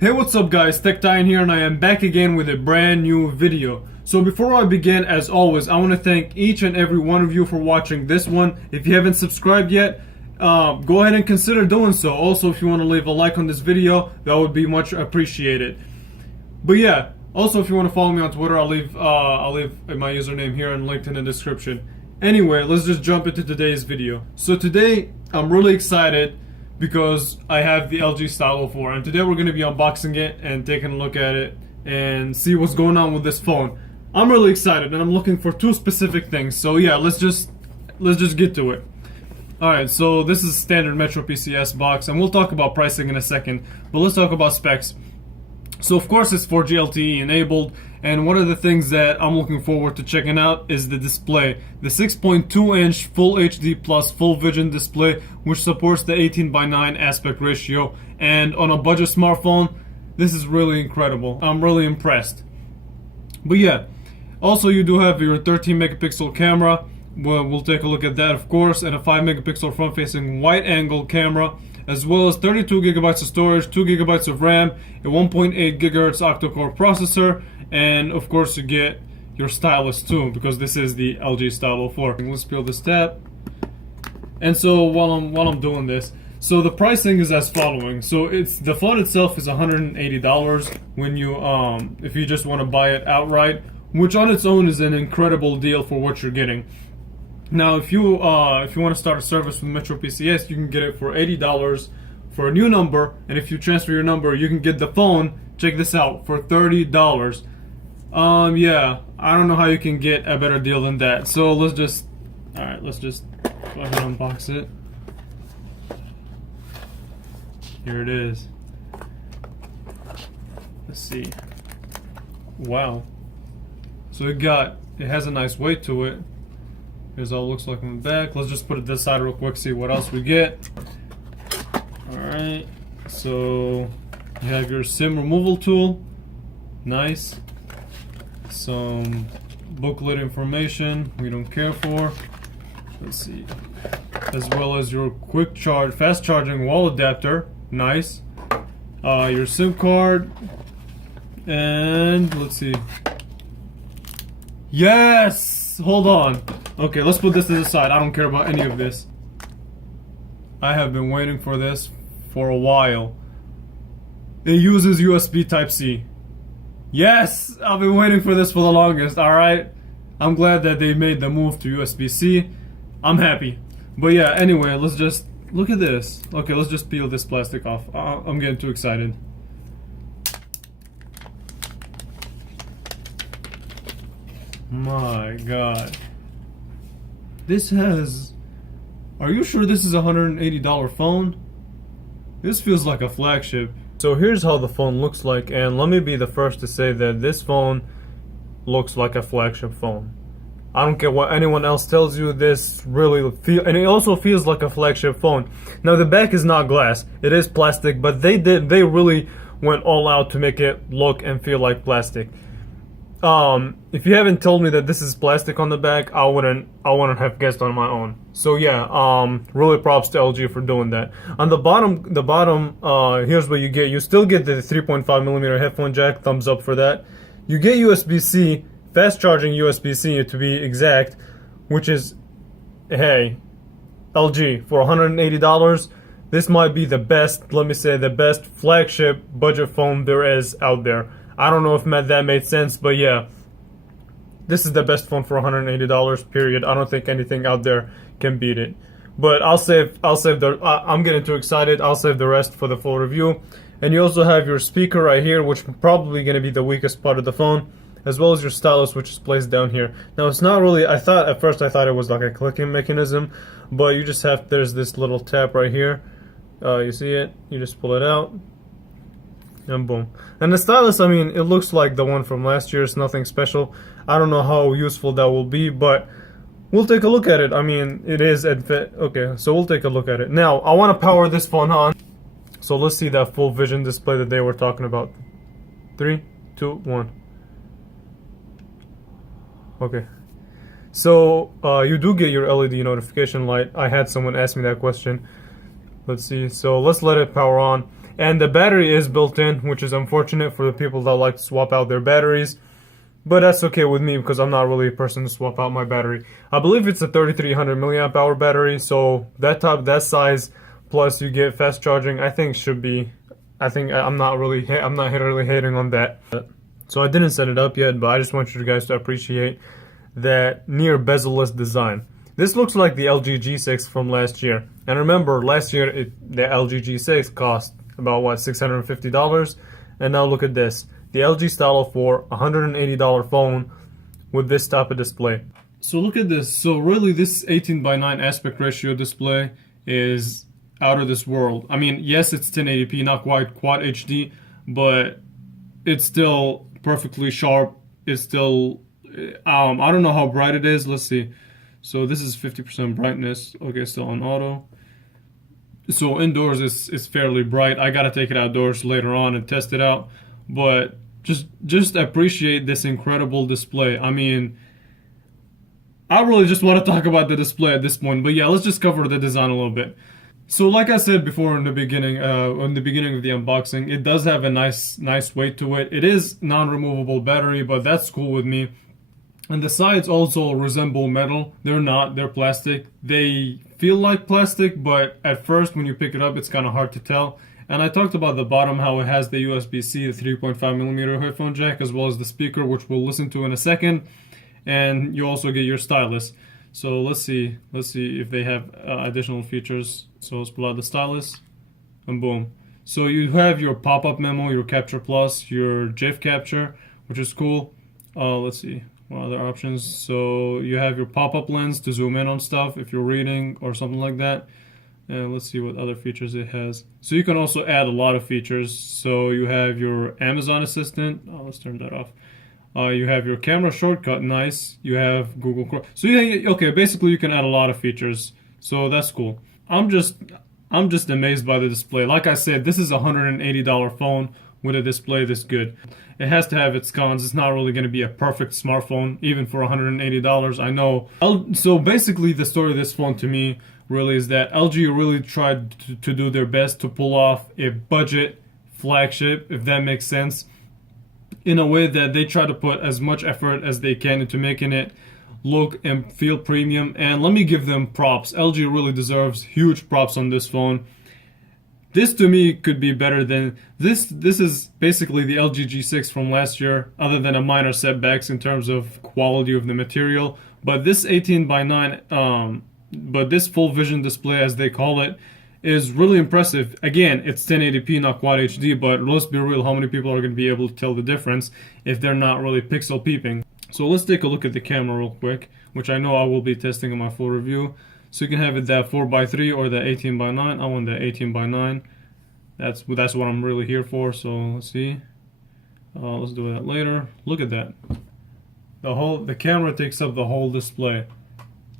Hey, what's up guys, TechTitan here, and I am back again with a brand new video. So before I begin, as always, I want to thank each and every one of you for watching this one. If you haven't subscribed yet, go ahead and consider doing so. Also, if you want to leave a like on this video, that would be much appreciated. But yeah, also if you want to follow me on Twitter, I'll leave my username here and linked in the description. Anyway, let's just jump into today's video. So today, I'm really excited because I have the LG Stylo 4, and today we're going to be unboxing it and taking a look at it and see what's going on with this phone. I'm really excited, and I'm looking for two specific things. So yeah, let's just get to it. Alright, so this is standard Metro PCS box, and we'll talk about pricing in a second, but let's talk about specs. So of course it's 4G LTE enabled, and one of the things that I'm looking forward to checking out is the display. The 6.2 inch Full HD Plus Full Vision display, which supports the 18:9 aspect ratio, and on a budget smartphone, this is really incredible. I'm really impressed. But yeah, also you do have your 13 megapixel camera. We'll take a look at that of course, and a 5 megapixel front facing wide angle camera, as well as 32 gigabytes of storage, 2 gigabytes of RAM, a 1.8 gigahertz octa-core processor, and of course you get your stylus too, because this is the LG Stylo 4. Let's peel this tab. And so while I'm doing this, so the pricing is as following. So the phone itself is $180 when you if you just want to buy it outright, which on its own is an incredible deal for what you're getting. Now, if you want to start a service with Metro PCS, you can get it for $80 for a new number, and if you transfer your number, you can get the phone, check this out, for $30. Yeah, I don't know how you can get a better deal than that. So let's just go ahead and unbox it. Here it is. Let's see. Wow. So it has a nice weight to it. Here's how it looks like on the back. Let's just put it this side real quick, see what else we get. Alright, so you have your SIM removal tool. Nice. Some booklet information we don't care for. Let's see. As well as your quick charge, fast charging wall adapter. Nice. Your SIM card. And let's see. Yes! Hold on. Okay, let's put this to the side. I don't care about any of this. I have been waiting for this for a while. It uses USB Type-C. Yes! I've been waiting for this for the longest, alright? I'm glad that they made the move to USB-C. I'm happy. But yeah, anyway, let's just look at this. Okay, let's just peel this plastic off. I'm getting too excited. My god. This has... Are you sure this is a $180 phone? This feels like a flagship. So here's how the phone looks like, and let me be the first to say that this phone looks like a flagship phone. I don't care what anyone else tells you, this really and it also feels like a flagship phone. Now the back is not glass, it is plastic, but they really went all out to make it look and feel like plastic. If you haven't told me that this is plastic on the back, I wouldn't have guessed on my own. So yeah, really props to LG for doing that. On the bottom, here's what you get. You still get the 3.5mm headphone jack, thumbs up for that. You get USB-C, fast charging USB-C to be exact, which is, hey, LG, for $180, this might be the best, let me say, the best flagship budget phone there is out there. I don't know if that made sense, but yeah, this is the best phone for $180, period. I don't think anything out there can beat it. But I'm getting too excited. I'll save the rest for the full review. And you also have your speaker right here, which is probably going to be the weakest part of the phone, as well as your stylus, which is placed down here. Now it's not really, at first I thought it was like a clicking mechanism, but you just have, there's this little tab right here. You see it? You just pull it out. And boom. And the stylus, I mean, it looks like the one from last year. It's nothing special. I don't know how useful that will be, but we'll take a look at it. I mean, it is okay, so we'll take a look at it. Now, I want to power this phone on. So let's see that full vision display that they were talking about. 3, 2, 1. Okay. So you do get your LED notification light. I had someone ask me that question. Let's see. So let's let it power on. And the battery is built in, which is unfortunate for the people that like to swap out their batteries. But that's okay with me because I'm not really a person to swap out my battery. I believe it's a 3300 milliamp hour battery, so that size plus you get fast charging, I think should be. I think I'm not really hating on that. So I didn't set it up yet, but I just want you guys to appreciate that near bezel-less design. This looks like the LG G6 from last year. And remember, last year the LG G6 cost about what, $650, and now look at this. The LG Stylo for $180 phone with this type of display. So look at this. So really this 18:9 aspect ratio display is out of this world. I mean, yes, it's 1080p, not quite Quad HD, but it's still perfectly sharp. It's still, I don't know how bright it is. Let's see. So this is 50% brightness. Okay, still on auto. So indoors it's fairly bright. I gotta take it outdoors later on and test it out. But just appreciate this incredible display. I mean, I really just want to talk about the display at this point. But yeah, let's just cover the design a little bit. So like I said before in the beginning of the unboxing, it does have a nice weight to it. It is non-removable battery, but that's cool with me. And the sides also resemble metal. They're not, they're plastic. They feel like plastic, but at first when you pick it up, it's kind of hard to tell. And I talked about the bottom, how it has the USB-C, the 3.5mm headphone jack, as well as the speaker, which we'll listen to in a second. And you also get your stylus. So let's see if they have additional features. So let's pull out the stylus, and boom. So you have your pop-up memo, your Capture Plus, your GIF capture, which is cool. Let's see. What other options? So you have your pop-up lens to zoom in on stuff if you're reading or something like that. And let's see what other features it has. So you can also add a lot of features. So you have your Amazon Assistant. Oh, let's turn that off. You have your camera shortcut, nice. You have Google Chrome. So yeah, okay, basically you can add a lot of features. So that's cool. I'm just amazed by the display. Like I said, this is a $180 phone with a display this good. It has to have its cons. It's not really going to be a perfect smartphone, even for $180, I know. So basically the story of this phone to me really is that LG really tried to do their best to pull off a budget flagship, if that makes sense, in a way that they try to put as much effort as they can into making it look and feel premium. And let me give them props. LG really deserves huge props on this phone. This to me could be better than this. This is basically the LG G6 from last year, other than a minor setbacks in terms of quality of the material. But this 18:9, but this full vision display, as they call it, is really impressive. Again, it's 1080p, not Quad HD, but let's be real, how many people are going to be able to tell the difference if they're not really pixel peeping? So let's take a look at the camera real quick, which I know I will be testing in my full review. So you can have it that 4:3 or the 18:9. I want the 18:9. That's what I'm really here for. So let's see. Let's do that later. Look at that. The camera takes up the whole display.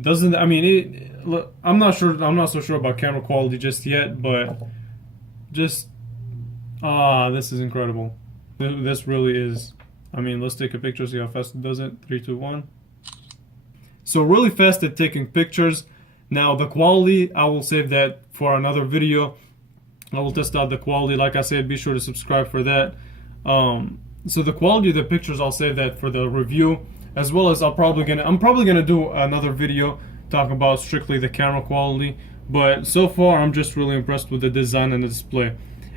Doesn't, I mean, I'm not so sure about camera quality just yet, but just this is incredible. This really is. I mean, let's take a picture, see how fast it does it. 3, 2, 1. So really fast at taking pictures. Now the quality, I will save that for another video. I will test out the quality. Like I said, be sure to subscribe for that. So the quality of the pictures, I'll save that for the review, as well as I'm probably gonna do another video talking about strictly the camera quality. But so far, I'm just really impressed with the design and the display.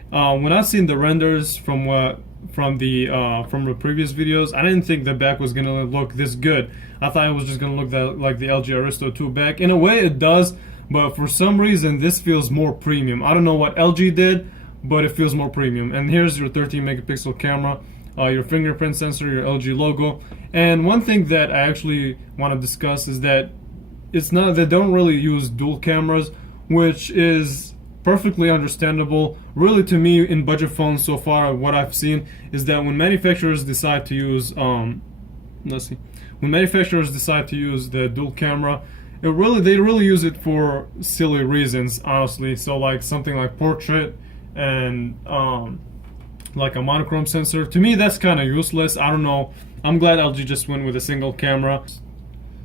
When I seen the renders from the previous videos, I didn't think the back was gonna look this good. I thought it was just gonna look like the LG Aristo 2 back. In a way, it does, but for some reason, this feels more premium. I don't know what LG did, but it feels more premium. And here's your 13 megapixel camera, your fingerprint sensor, your LG logo. And one thing that I actually want to discuss is that they don't really use dual cameras, which is perfectly understandable. Really, to me, in budget phones so far, what I've seen is that when manufacturers decide to use when manufacturers decide to use the dual camera, they really use it for silly reasons, honestly. So like something like portrait and like a monochrome sensor. To me, that's kind of useless. I don't know. I'm glad LG just went with a single camera.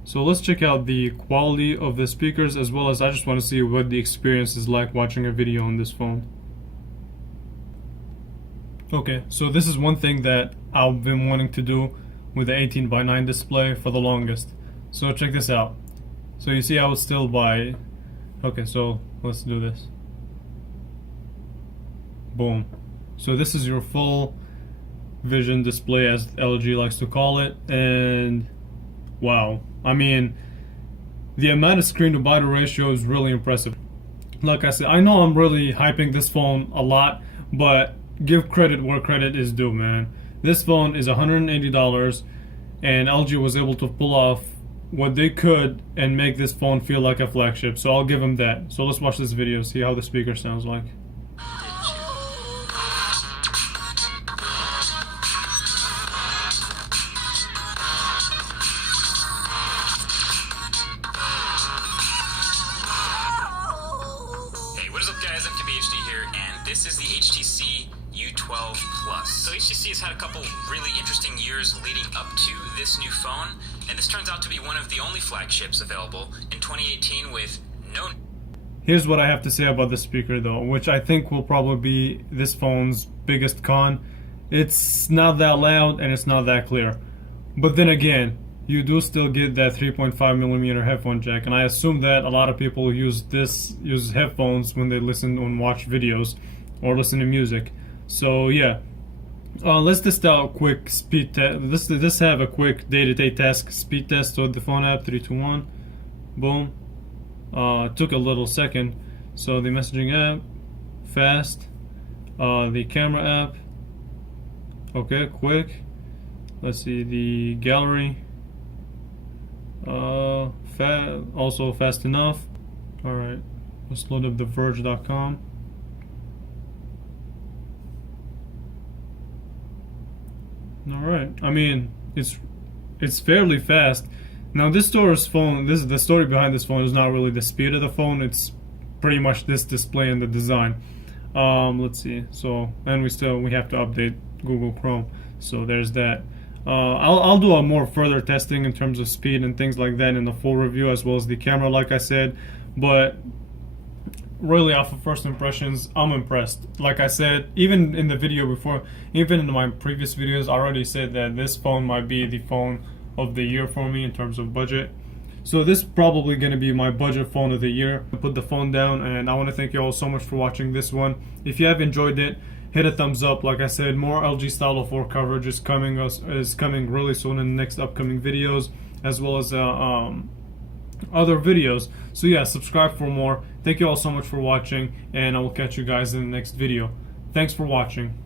So let's check out the quality of the speakers, as well as I just want to see what the experience is like watching a video on this phone. Okay, so this is one thing that I've been wanting to do with the 18:9 display for the longest. So check this out. So you see I was still by... Okay, so let's do this. Boom. So this is your full vision display, as LG likes to call it, and wow. I mean, the amount of screen to body ratio is really impressive. Like I said, I know I'm really hyping this phone a lot, but give credit where credit is due, man. This phone is $180, and LG was able to pull off what they could and make this phone feel like a flagship, so I'll give them that. So let's watch this video, see how the speaker sounds like. What is up, guys? I'm KBHD here, and this is the HTC U12 Plus. So HTC has had a couple really interesting years leading up to this new phone, and this turns out to be one of the only flagships available in 2018 with no... Here's what I have to say about the speaker though, which I think will probably be this phone's biggest con. It's not that loud and it's not that clear. But then again, you do still get that 3.5mm headphone jack, and I assume that a lot of people use headphones when they listen and watch videos or listen to music. So yeah, let's test out a quick speed test. Let's have a quick day-to-day task speed test. So the phone app, 3, 2, 1, boom. Took a little second. So the messaging app, fast. The camera app, okay, quick. Let's see the gallery. Also fast enough. Alright, let's load up the verge.com. Alright, I mean, it's fairly fast. Now this phone, this is the story behind this phone, is not really the speed of the phone, it's pretty much this display and the design. Let's see, so, and we have to update Google Chrome, so there's that. I'll do a more further testing in terms of speed and things like that in the full review, as well as the camera, like I said. But really, off of first impressions, I'm impressed. Like I said, even in the video before, even in my previous videos, I already said that this phone might be the phone of the year for me in terms of budget. So this is probably going to be my budget phone of the year. I put the phone down, and I want to thank you all so much for watching this one. If you have enjoyed it, hit a thumbs up. Like I said, more LG Stylo 4 coverage is coming really soon in the next upcoming videos, as well as other videos. So yeah, subscribe for more. Thank you all so much for watching, and I will catch you guys in the next video. Thanks for watching.